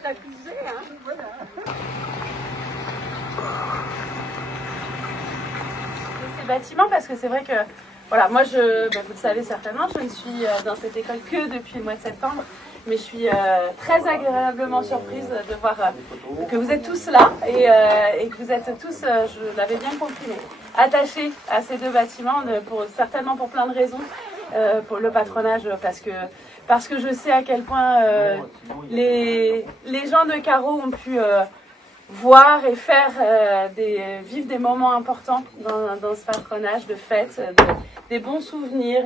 êtes accusé, hein. Voilà. Ces bâtiments, parce que c'est vrai que, voilà, moi, vous le savez certainement, je ne suis dans cette école que depuis le mois de septembre, mais je suis très agréablement surprise de voir que vous êtes tous là et que vous êtes tous, je l'avais bien compris, mais attachés à ces deux bâtiments, certainement pour plein de raisons. Pour le patronage, parce que je sais à quel point les gens de Carreau ont pu voir et faire vivre des moments importants dans ce patronage de fêtes, des bons souvenirs.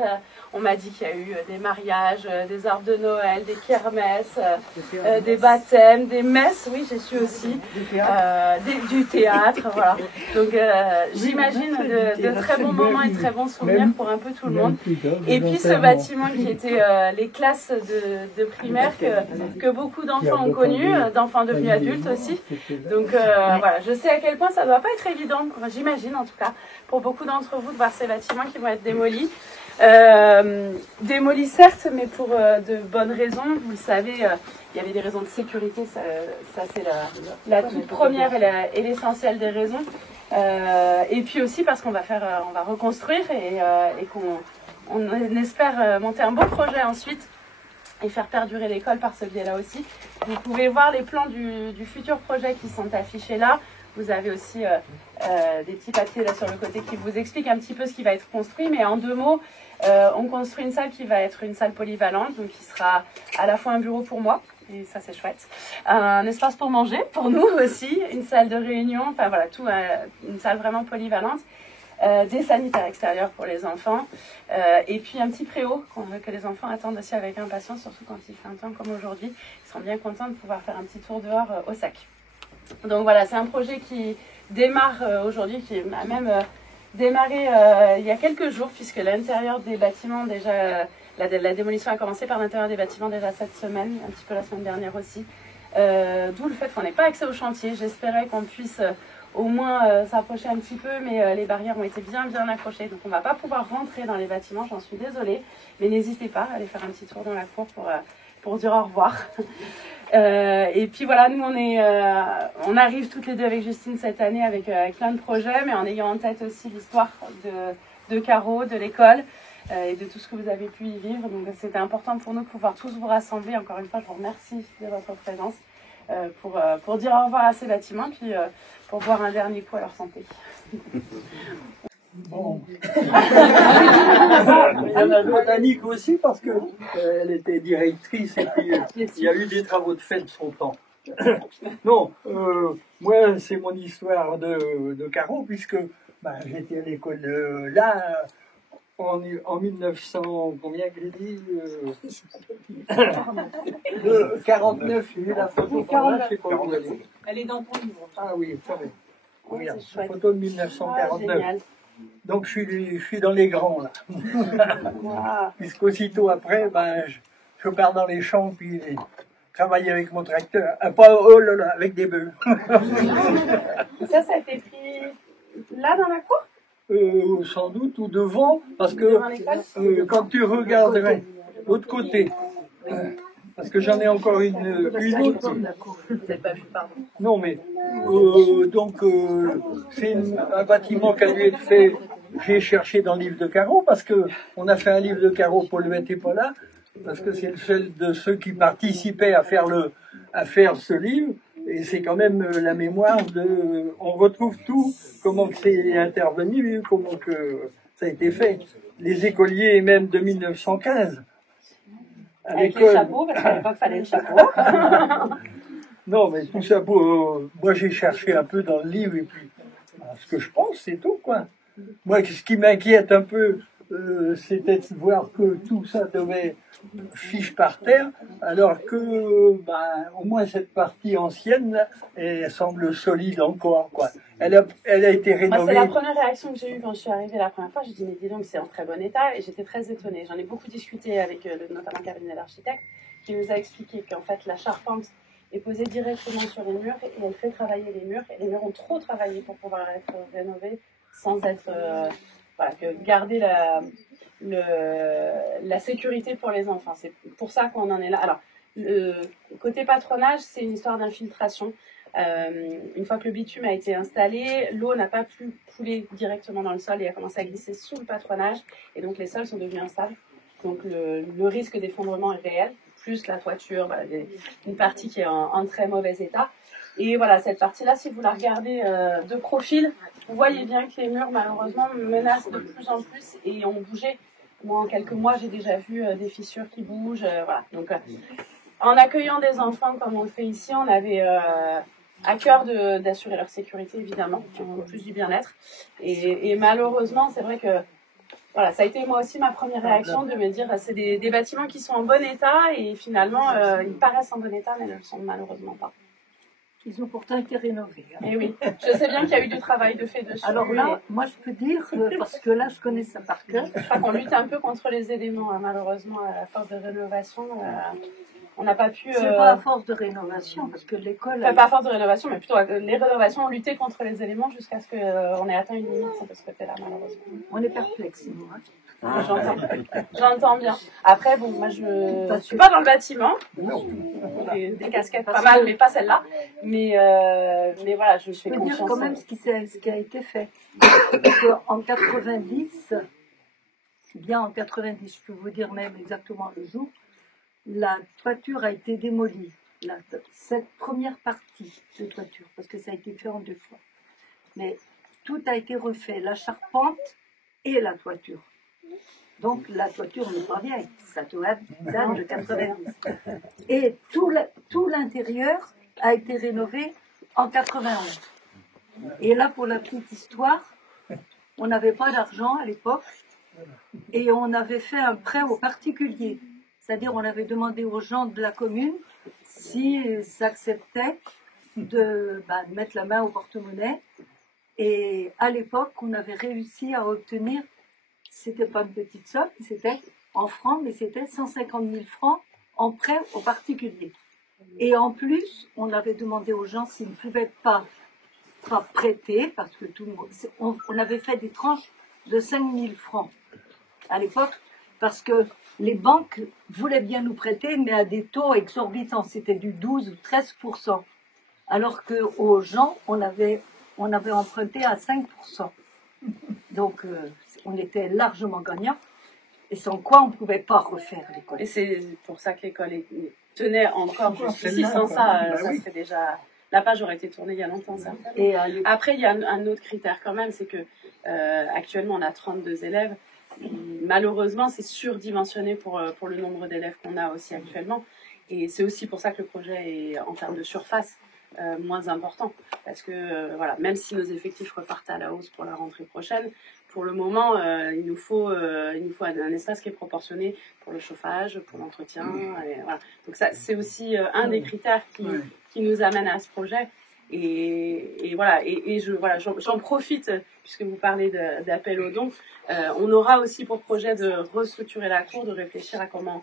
On m'a dit qu'il y a eu des mariages, des arbres de Noël, des kermesses, des baptêmes, des messes, oui j'ai su aussi, du théâtre, voilà. Donc j'imagine de très bons moments et de très bons souvenirs pour un peu tout le monde. Et puis ce bâtiment qui était les classes de primaire que beaucoup d'enfants ont connu, d'enfants devenus adultes aussi. Donc voilà, je sais à quel point ça ne doit pas être évident, enfin, j'imagine en tout cas, pour beaucoup d'entre vous de voir ces bâtiments qui vont être démolis. Démolis certes, mais pour de bonnes raisons. Vous le savez, il y avait des raisons de sécurité, ça c'est la toute première et l'essentiel des raisons. Et puis aussi parce qu'on va reconstruire et qu'on espère monter un beau projet ensuite et faire perdurer l'école par ce biais-là aussi. Vous pouvez voir les plans du futur projet qui sont affichés là. Vous avez aussi des petits papiers là sur le côté qui vous expliquent un petit peu ce qui va être construit. Mais en 2 mots, on construit une salle qui va être une salle polyvalente, donc qui sera à la fois un bureau pour moi, et ça c'est chouette, un espace pour manger, pour nous aussi, une salle de réunion, enfin voilà, une salle vraiment polyvalente. Des sanitaires extérieurs pour les enfants, et puis un petit préau que les enfants attendent aussi avec impatience, surtout quand il fait un temps comme aujourd'hui. Ils seront bien contents de pouvoir faire un petit tour dehors au sec. Donc voilà, c'est un projet qui démarre aujourd'hui, qui a même démarré il y a quelques jours, puisque l'intérieur des bâtiments déjà, la démolition a commencé par l'intérieur des bâtiments déjà cette semaine, un petit peu la semaine dernière aussi. D'où le fait qu'on n'ait pas accès au chantier. J'espérais qu'on puisse au moins s'approcher un petit peu, mais les barrières ont été bien accrochées, donc on ne va pas pouvoir rentrer dans les bâtiments, j'en suis désolée, mais n'hésitez pas à aller faire un petit tour dans la cour pour dire au revoir. Et puis voilà, nous on arrive toutes les deux avec Justine cette année avec plein de projets, mais en ayant en tête aussi l'histoire de Carreau, de l'école et de tout ce que vous avez pu y vivre. Donc c'était important pour nous de pouvoir tous vous rassembler. Encore une fois, je vous remercie de votre présence pour dire au revoir à ces bâtiments, puis pour boire un dernier coup à leur santé. Bon. Il y en a d'autres, Annick aussi, parce qu'elle était directrice et puis il y a eu des travaux de fait de son temps. Non, moi c'est mon histoire de Carreau, puisque j'étais à l'école là en 1900, combien que j'ai dit 49, j'ai vu la photo par là, je sais pas où elle est. Elle est dans ton livre. Ah oui, ça va. Regarde, c'est chouette. photo de 1949. Ah, donc je suis dans les grands là. Wow. Puisqu'aussitôt après, je pars dans les champs puis travailler avec mon tracteur. Pas oh là là, avec des bœufs. Ça a été pris là dans la cour? Sans doute, ou devant, parce que quand tu regarderais l'autre côté, parce que j'en ai encore une autre. Vous n'avez pas vu, pardon. Non, mais donc c'est un bâtiment qui a dû être fait. J'ai cherché dans le livre de Carreau, parce que on a fait un livre de Carreau, Paul n'était pas là, parce que c'est le seul de ceux qui participaient à faire ce livre. Et c'est quand même la mémoire on retrouve tout, comment que c'est intervenu, comment que ça a été fait. Les écoliers même de 1915. Avec les chapeaux, parce qu'à l'époque, il fallait le chapeau. Non, mais tout ça, moi j'ai cherché un peu dans le livre, et puis ce que je pense, c'est tout, quoi. Moi, ce qui m'inquiète un peu, c'était de voir que tout ça devait fiche par terre, alors que au moins cette partie ancienne là, elle semble solide encore, quoi. Elle a été rénovée. Moi, c'est la première réaction que j'ai eue quand je suis arrivée la première fois. J'ai dit mais dis donc, c'est en très bon état, et j'étais très étonnée. J'en ai beaucoup discuté avec notamment le cabinet d'architecte, qui nous a expliqué qu'en fait la charpente est posée directement sur les murs et elle fait travailler les murs, et les murs ont trop travaillé pour pouvoir être rénovés sans être garder la sécurité pour les enfants. C'est pour ça qu'on en est là. Alors, Côté patronage, c'est une histoire d'infiltration. Une fois que le bitume a été installé, l'eau n'a pas pu couler directement dans le sol et a commencé à glisser sous le patronage. Et donc les sols sont devenus instables. Donc le risque d'effondrement est réel, plus la toiture, voilà, une partie qui est en très mauvais état. Et voilà, cette partie-là, si vous la regardez de profil, vous voyez bien que les murs, malheureusement, menacent de plus en plus et ont bougé. Moi, en quelques mois, j'ai déjà vu des fissures qui bougent. Voilà. Donc, en accueillant des enfants comme on le fait ici, on avait à cœur d'assurer leur sécurité, évidemment, en plus du bien-être. Et malheureusement, c'est vrai que voilà, ça a été moi aussi ma première réaction de me dire c'est des bâtiments qui sont en bon état et finalement, ils paraissent en bon état, mais ne le sont malheureusement pas. Ils ont pourtant été rénovés. Hein. Et oui, je sais bien qu'il y a eu du travail de fait dessus. Alors là, moi je peux dire, parce que là je connais ça par cœur. Je crois qu'on lutte un peu contre les éléments, hein, malheureusement, à force de rénovation. On n'a pas pu... C'est pas à force de rénovation, parce que l'école... Enfin, pas à force de rénovation, mais plutôt les rénovations ont lutté contre les éléments jusqu'à ce qu'on ait atteint une limite de ce côté-là, malheureusement. On est perplexe, nous. Hein. J'entends bien. Après, bon, moi, je suis pas dans le bâtiment. Des casquettes pas mal, mais pas celle-là. Mais voilà, je fais confiance. Je peux dire quand même ce qui a été fait. En 90, bien en 90, je peux vous dire même exactement le jour, la toiture a été démolie. Cette première partie de toiture, parce que ça a été fait en 2 fois. Mais tout a été refait, la charpente et la toiture. Donc la toiture n'est pas vieille, ça date de 90. Et tout l'intérieur a été rénové en 91. Et là, pour la petite histoire, on n'avait pas d'argent à l'époque et on avait fait un prêt aux particuliers. C'est-à-dire on avait demandé aux gens de la commune s'ils acceptaient de mettre la main au porte-monnaie. Et à l'époque, on avait réussi à obtenir, c'était pas une petite somme, c'était en francs, mais c'était 150 000 francs en prêt aux particuliers. Et en plus, on avait demandé aux gens s'ils ne pouvaient pas prêter, parce que tout le monde, on avait fait des tranches de 5 000 francs à l'époque, parce que les banques voulaient bien nous prêter, mais à des taux exorbitants, c'était du 12 ou 13%. Alors qu'aux gens, on avait emprunté à 5%. Donc, on était largement gagnants, et sans quoi on ne pouvait pas refaire l'école. Et c'est pour ça que l'école tenait encore jusqu'ici. Sans ça, ça serait déjà... La page aurait été tournée il y a longtemps, ça. Et après, il y a un autre critère quand même, c'est que actuellement, on a 32 élèves. Et malheureusement, c'est surdimensionné pour le nombre d'élèves qu'on a aussi actuellement. Et c'est aussi pour ça que le projet est, en termes de surface, moins important. Parce que, voilà, même si nos effectifs repartent à la hausse pour la rentrée prochaine, pour le moment, il nous faut un espace qui est proportionné pour le chauffage, pour l'entretien. Et voilà. Donc ça, c'est aussi un des critères qui nous amène à ce projet. Et voilà, j'en profite, puisque vous parlez d'appel aux dons. On aura aussi pour projet de restructurer la cour, de réfléchir à comment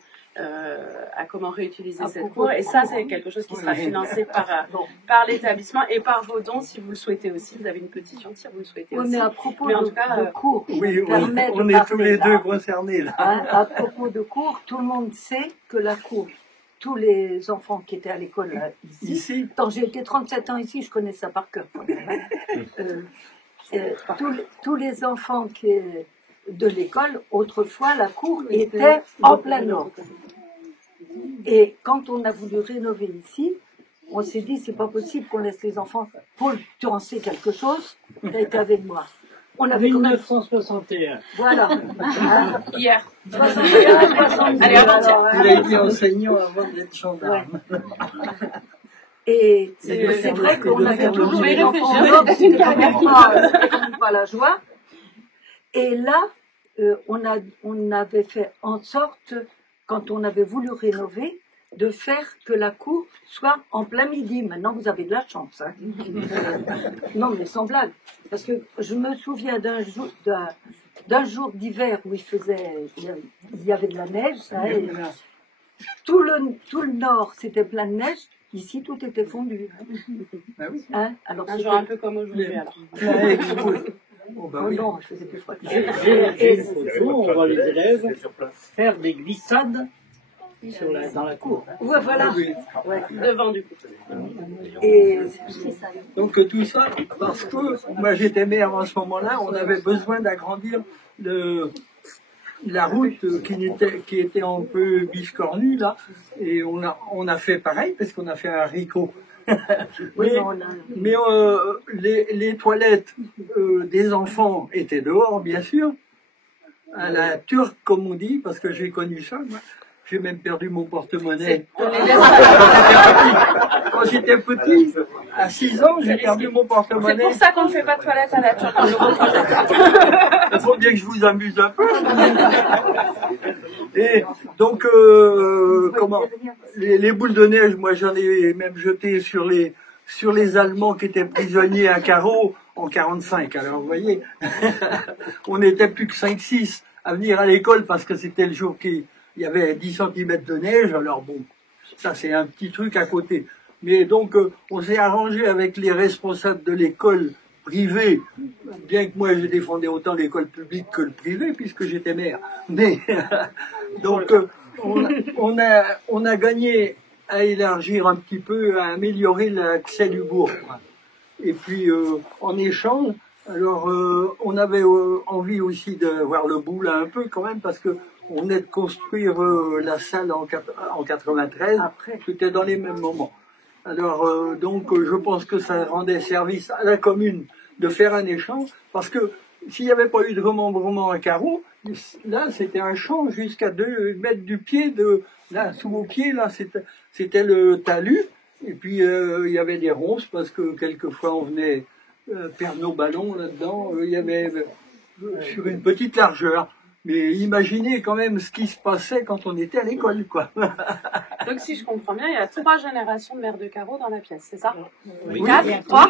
réutiliser cette cour. Et ça, c'est quelque chose qui sera financé par l'établissement et par vos dons, si vous le souhaitez aussi. Vous avez une pétition, si vous le souhaitez aussi. Mais à propos de cours, oui, on est tous les deux concernés là. À propos de cours, tout le monde sait que la cour, tous les enfants qui étaient à l'école ici, quand j'ai été 37 ans ici, je connais ça par cœur. Tous les enfants de l'école, autrefois, la cour était en plein nord. Et quand on a voulu rénover ici, on s'est dit, c'est pas possible qu'on laisse les enfants. Paul, tu en sais quelque chose? Tu as été avec moi. On avait 1961. Voilà. Hier. 61. Allez, avant-hier. Il a été enseignant avant d'être gendarme. Et c'est vrai qu'on avait toujours les enfants, c'était pas la joie. Et là, on avait fait en sorte, quand on avait voulu rénover, de faire que la cour soit en plein midi. Maintenant, vous avez de la chance. Hein. Non, mais sans blague. Parce que je me souviens d'un jour d'hiver où il y avait de la neige. Hein, et tout le nord, c'était plein de neige. Ici, tout était fondu. Hein, alors, un jour un peu comme aujourd'hui, alors. Non, je faisais plus froid. Et on voit les élèves faire des glissades dans la cour. Ouais, voilà. Oui. Ouais. Devant, du coup. Et c'est ça. Donc tout ça, parce que moi j'étais maire en ce moment-là, on avait besoin d'agrandir la route qui était un peu biscornue là, et on a fait pareil parce qu'on a fait un haricot. Oui, mais les toilettes des enfants étaient dehors, bien sûr, à la turque comme on dit, parce que j'ai connu ça. Moi. J'ai même perdu mon porte-monnaie. Quand j'étais petit, à 6 ans, j'ai perdu mon C'est porte-monnaie. pour ça qu'on ne fait pas de toilette à la turque. Il faut bien que je vous amuse un peu. Et donc, comment les boules de neige, moi j'en ai même jeté sur les Allemands qui étaient prisonniers à Carreau en 45. Alors vous voyez, on n'était plus que 5-6 à venir à l'école parce que c'était le jour qu'il y avait 10 cm de neige. Alors bon, ça c'est un petit truc à côté. Mais donc, on s'est arrangé avec les responsables de l'école privée, bien que moi je défendais autant l'école publique que le privé, puisque j'étais maire. Mais, donc, on a gagné à élargir un petit peu, à améliorer l'accès du bourg. Et puis, en échange, alors, on avait envie aussi de voir le bout là un peu quand même, parce que on venait de construire la salle en 93, c'était dans les mêmes moments. Alors, donc, je pense que ça rendait service à la commune de faire un échange, parce que s'il n'y avait pas eu de remembrement à carreaux, là, c'était un champ jusqu'à 2 mètres du pied, là, sous vos pieds, là, c'était le talus, et puis il y avait des ronces, parce que quelquefois on venait perdre nos ballons là-dedans, il y avait sur une petite largeur. Mais imaginez quand même ce qui se passait quand on était à l'école, quoi. Donc, si je comprends bien, il y a 3 générations de maires de carreau dans la pièce, c'est ça? Oui. 4, 3.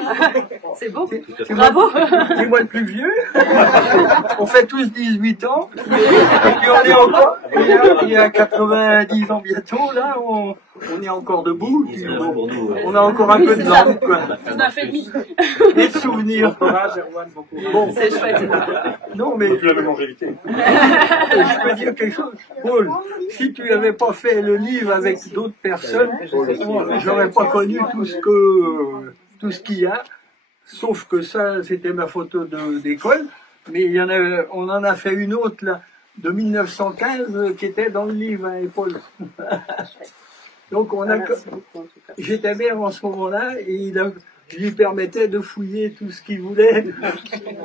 C'est beau. C'est Bravo. C'est moi le plus vieux. On fait tous 18 ans. Et puis on est encore, il y a 90 ans bientôt, là, on est encore debout. Puis on a encore un peu de langue, quoi. 19 et demi. Et de souvenirs. Bon, C'est chouette. non, mais La même longévité. je peux dire quelque chose. Paul, si tu n'avais pas fait le livre avec d'autres personnes, j'aurais pas connu tout ce qu'il y a. Sauf que ça, c'était ma photo d'école. Mais on en a fait une autre, là, de 1915, qui était dans le livre, hein, Paul. Donc, Merci beaucoup, en tout cas. j'étais maire en ce moment-là, et je lui permettais de fouiller tout ce qu'il voulait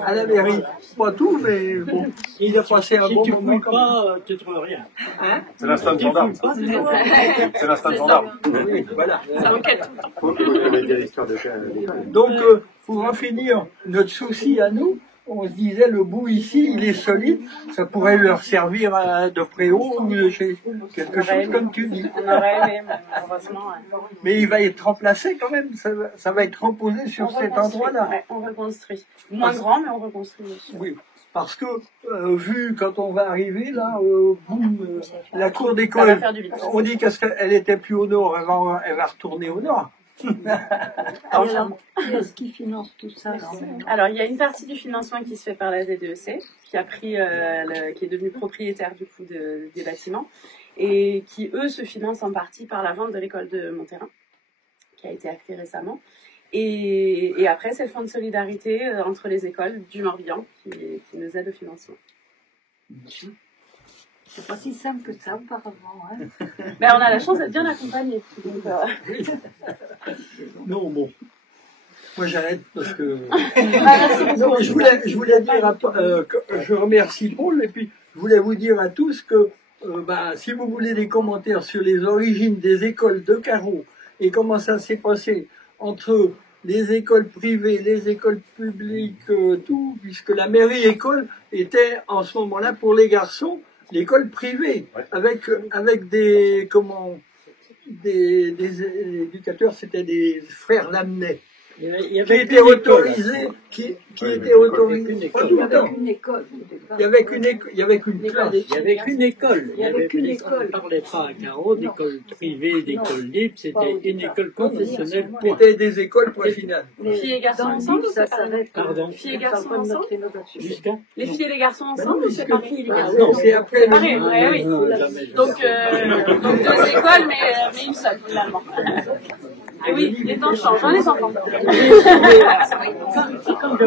à la mairie. Pas tout, mais bon, il a passé un Si bon tu moment fouilles quand même. pas, tu ne trouves rien. Hein? C'est l'instinct de gendarme. C'est l'instinct de gendarme. Oui, voilà. Ça enquête. Donc, pour en finir, notre souci à nous, on se disait, le bout ici, il est solide, ça pourrait leur servir de préau ou de quelque chose comme tu dis. On aurait aimé, mais malheureusement. Mais il va être remplacé quand même, ça va être reposé sur cet endroit-là. Ouais, on reconstruit. Moins grand, mais on reconstruit aussi. Oui, parce que, vu quand on va arriver, là, boum, la cour Ça d'école, va faire du vide. on dit qu'elle était plus au nord, elle va retourner au nord. Alors, qui est-ce qui finance tout ça Alors, il y a une partie du financement qui se fait par la ZDEC, qui a pris, qui est devenue propriétaire du coup des bâtiments, et qui eux se financent en partie par la vente de l'école de Montterrain, qui a été actée récemment. Et après, c'est le fonds de solidarité entre les écoles du Morbihan qui nous aide au financement. C'est pas si simple que ça auparavant. Hein. Ben, on a la chance d'être bien accompagnés. Donc, Non, bon. Moi, j'arrête parce que... merci beaucoup. Non, mais je voulais dire, je remercie Paul, et puis je voulais vous dire à tous que si vous voulez des commentaires sur les origines des écoles de carreau et comment ça s'est passé entre les écoles privées, les écoles publiques, tout, puisque la mairie école était en ce moment-là pour les garçons l'école privée, avec des éducateurs, c'était des frères Lamennais. qui était autorisé, qui était autorisé. Il y avait une école. Il y avait qu'une classe. Il n'y avait qu'une école. Il y avait qu'une école. On ne parlait pas à carreau d'école privée, d'école libre. C'était une école confessionnelle. C'était des écoles finales. Filles et garçons ensemble ou ça séparés? s'arrête. Pardon. Filles et garçons ensemble? Jusqu'à Les filles et les garçons ensemble ou séparés? Non, c'est après. Séparés, ouais, oui. Non, jamais. Donc deux écoles, mais une seule finalement. Et oui, les temps changent, hein, les enfants. Quand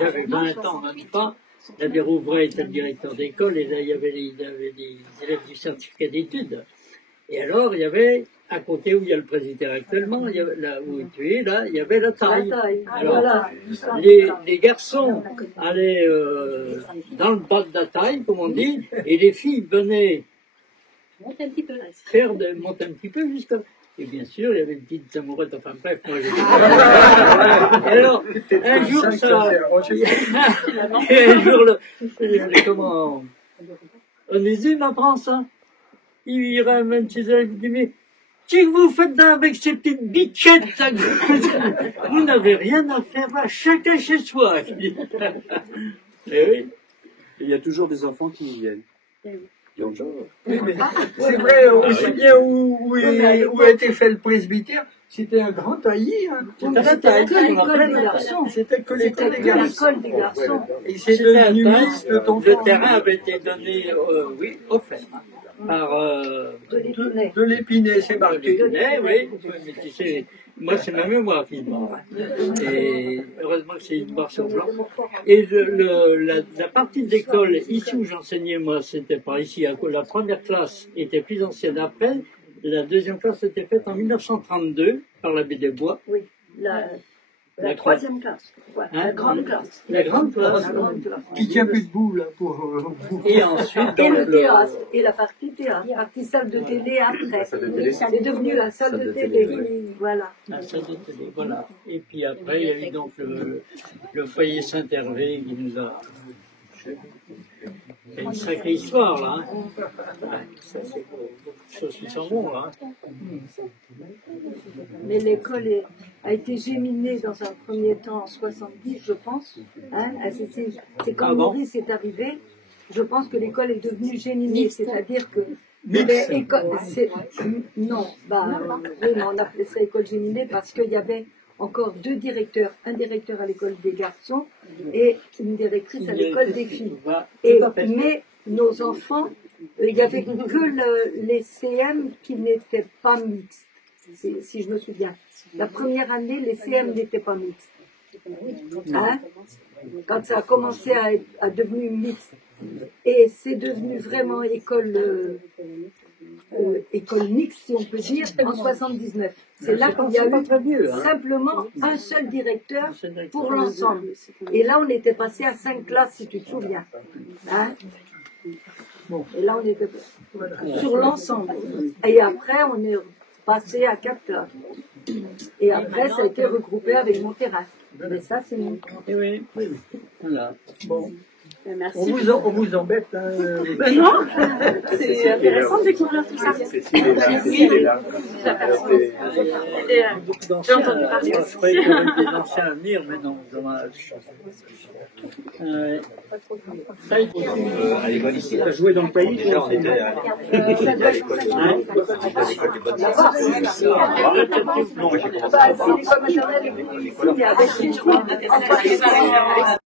j'avais 20 ans, même pas, la Bérouvray était le directeur d'école, et là, il y avait des élèves du certificat d'études. Et alors, il y avait, à côté où il y a le presbytère actuellement, il y avait, là où tu es, là, il y avait la taille. Alors, Voilà. les garçons allaient dans le bas de la taille, comme on dit, et les filles venaient monter un petit peu jusqu'à... Et bien sûr, il y avait une petite amoureuse, enfin bref, moi j'ai... Et alors, un jour, comment... Onésime apprend ça. Il ramène chez elle, il dit, mais qu'est-ce que vous faites là avec ces petites bichettes là? Vous n'avez rien à faire là, chacun chez soi. Et oui. Il y a toujours des enfants qui y viennent. C'est vrai, aussi bien où a été fait le presbytère, c'était un grand taillis. Hein. C'était que l'école des garçons. C'était que l'école des Que garçons. l'école des garçons. Et c'est devenu mixte de temps en Le temps. terrain avait été donné, oui, offert par... De l'Épinay, c'est marqué. Oui, mais tu sais, moi c'est ma mémoire qui me marque. Et heureusement que c'est une noir sur blanc. Et la partie de l'école, ici où j'enseignais moi, c'était par ici, la première classe était plus ancienne après, la deuxième classe était faite en 1932 par l'abbé des Bois. Oui, la troisième classe. Ouais, Hein? la grande classe. La grande classe. La grande classe. Qui tient plus debout, là, pour... Et ensuite, Et dans le théâtre, et la partie théâtre, la partie salle de télé après. C'est devenu la salle de télé. Voilà. la salle de télé, voilà. Et puis après, il y a eu donc le foyer Saint-Hervé qui nous a... C'est une sacrée histoire, là. Hein. Ouais, ça, c'est beaucoup de choses qui sont bonnes, là. Mais l'école a été géminée dans un premier temps en 70, je pense. Hein? C'est quand Maurice est arrivé, je pense que l'école est devenue géminée, c'est-à-dire que non, on appelait ça école géminée parce qu'il y avait encore deux directeurs, un directeur à l'école des garçons et une directrice à l'école des filles. Mais nos enfants, il n'y avait que les CM qui n'étaient pas mixtes, si je me souviens. La première année, les CM n'étaient pas mixtes. Hein? Quand ça a commencé à devenir mixte, et c'est devenu vraiment école mixte, si on peut dire, en 79. C'est là qu'il y a eu simplement un seul directeur pour l'ensemble. Et là, on était passé à 5 classes, si tu te souviens. Hein? Et là, on était sur l'ensemble. Et après, on est passé à 4 classes. Et après, ça a été regroupé avec Montterrasse. Mais ça, c'est mon... Oui, voilà. Bon. Merci. On vous embête. Hein, Non, c'est intéressant de découvrir tout ça. Oui, J'ai entendu parler Je aussi. croyais qu'il y avait des anciens à venir, mais non, dommage. à l'école ici, t'as joué dans le pays déjà, on était à l'école. Non, mais j'ai commencé à voir. L'école maternelle est venue ici, mais avec une